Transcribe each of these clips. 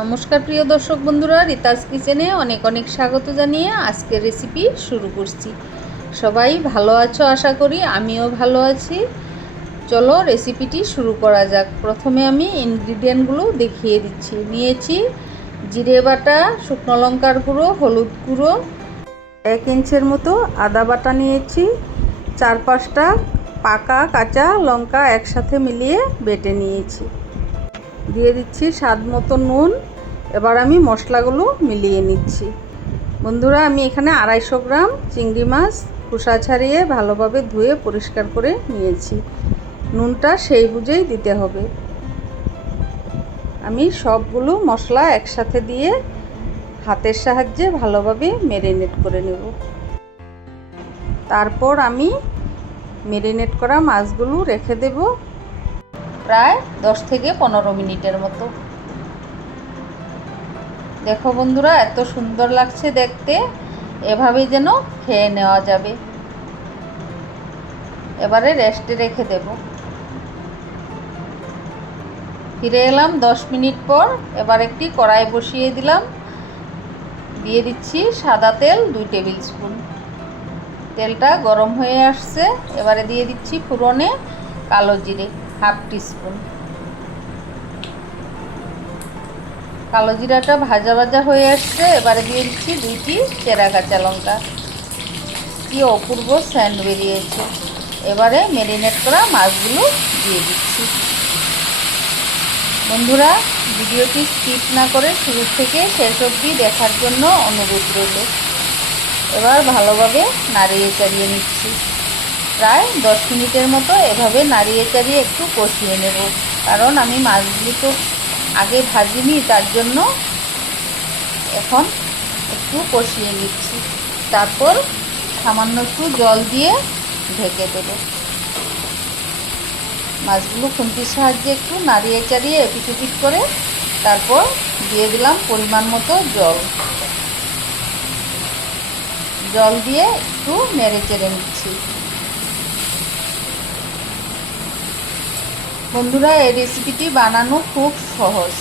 নমস্কার প্রিয় দর্শক বন্ধুরা, রিতাস কিচেনে অনেক অনেক স্বাগত জানিয়ে আজকের রেসিপি শুরু করছি। সবাই ভালো আছো আশা করি? আমিও ভালো আছি। চলো রেসিপিটি শুরু করা যাক। প্রথমে আমি ইনগ্রিডিয়েন্টগুলো দেখিয়ে দিচ্ছি। নিয়েছি জিরে বাটা, শুকনো লঙ্কার গুঁড়ো, হলুদ গুঁড়ো, এক ইঞ্চের মতো আদা বাটা নিয়েছি, চার পাঁচটা পাকা কাঁচা লঙ্কা একসাথে মিলিয়ে বেটে নিয়েছি। দিয়ে দিচ্ছি স্বাদ মতো নুন। এবার আমি মশলাগুলো মিলিয়ে নিচ্ছি। বন্ধুরা, আমি এখানে আড়াইশো গ্রাম চিংড়ি মাছ খোসা ছাড়িয়ে ভালোভাবে ধুয়ে পরিষ্কার করে নিয়েছি। নুনটা সেই বুঝেই দিতে হবে। আমি সবগুলো মশলা একসাথে দিয়ে হাতের সাহায্যে ভালোভাবে মেরিনেট করে নেব। তারপর আমি মেরিনেট করা মাছগুলো রেখে দেবো। প্রায় দশ থেকে পনেরো মিনিটের মতো। দেখো বন্ধুরা, এত সুন্দর লাগছে দেখতে। এভাবেই যেন খেয়ে নেওয়া যাবে। এবারে রেস্টে রেখে দেব। ফিরে এলাম দশ মিনিট পর। এবার একটি কড়াই বসিয়ে দিলাম। দিয়ে দিচ্ছি সাদা তেল, দুই টেবিল স্পুন। তেলটা গরম হয়ে আসছে। এবারে দিয়ে দিচ্ছি ফুরনে কালো জিরে। Half teaspoon. কালো জিরাটা ভাজা ভাজা হয়ে আসছে, এবারে দিয়ে দিচ্ছি দুইটি চেরা কাঁচা লঙ্কা। কি অপূর্ব স্যান্ড বেরিয়েছে। এবারে মেরিনেট করা মাছগুলো দিয়ে দিচ্ছি। বন্ধুরা, ভিডিওটি স্কিপ না করে শুরু থেকে শেষ অবধি দেখার জন্য অনুরোধ রইল। এবার ভালোভাবে নাড়িয়ে চাড়িয়ে নিচ্ছি। প্রায় দশ মিনিটের মতো এভাবে নাড়িয়ে চাড়িয়ে একটু কষিয়ে নেব। কারণ আমি মাছগুলি তো আগে ভাজিনি, তার জন্য এখন একটু কষিয়ে নিচ্ছি। তারপর সামান্য একটু জল দিয়ে ঢেকে দেব। মাছগুলো খুন্তির সাহায্যে একটু নাড়িয়ে চাড়িয়ে এপিট করে তারপর দিয়ে দিলাম পরিমাণ মতো জল। জল দিয়ে একটু নেড়ে চেড়ে নিচ্ছি। বন্ধুরা, এই রেসিপিটি বানানো খুব সহজ।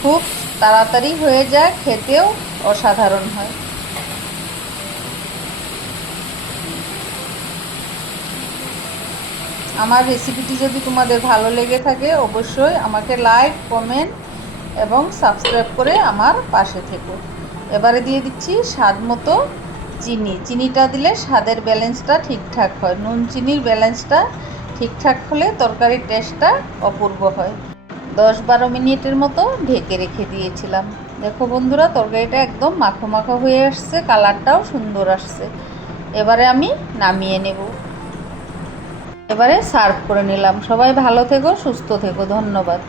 খুব তাড়াতাড়ি হয়ে যায়, খেতেও অসাধারণ হয়। আমার রেসিপিটি যদি তোমাদের ভালো লেগে থাকে, অবশ্যই আমাকে লাইক কমেন্ট এবং সাবস্ক্রাইব করে আমার পাশে থেকো। এবারে দিয়ে দিচ্ছি স্বাদ মতো চিনি। চিনিটা দিলে স্বাদের ব্যালেন্সটা ঠিকঠাক হয়। নুন চিনির ব্যালেন্সটা ঠিকঠাক হলে তরকারির টেস্টটা অপূর্ব হয়। দশ বারো মিনিটের মতো ঢেকে রেখে দিয়েছিলাম। দেখো বন্ধুরা, তরকারিটা একদম মাখো মাখো হয়ে আসছে, কালারটাও সুন্দর আসছে। এবারে আমি নামিয়ে নেব। এবারে সার্ভ করে নিলাম। সবাই ভালো থেকো, সুস্থ থেকো। ধন্যবাদ।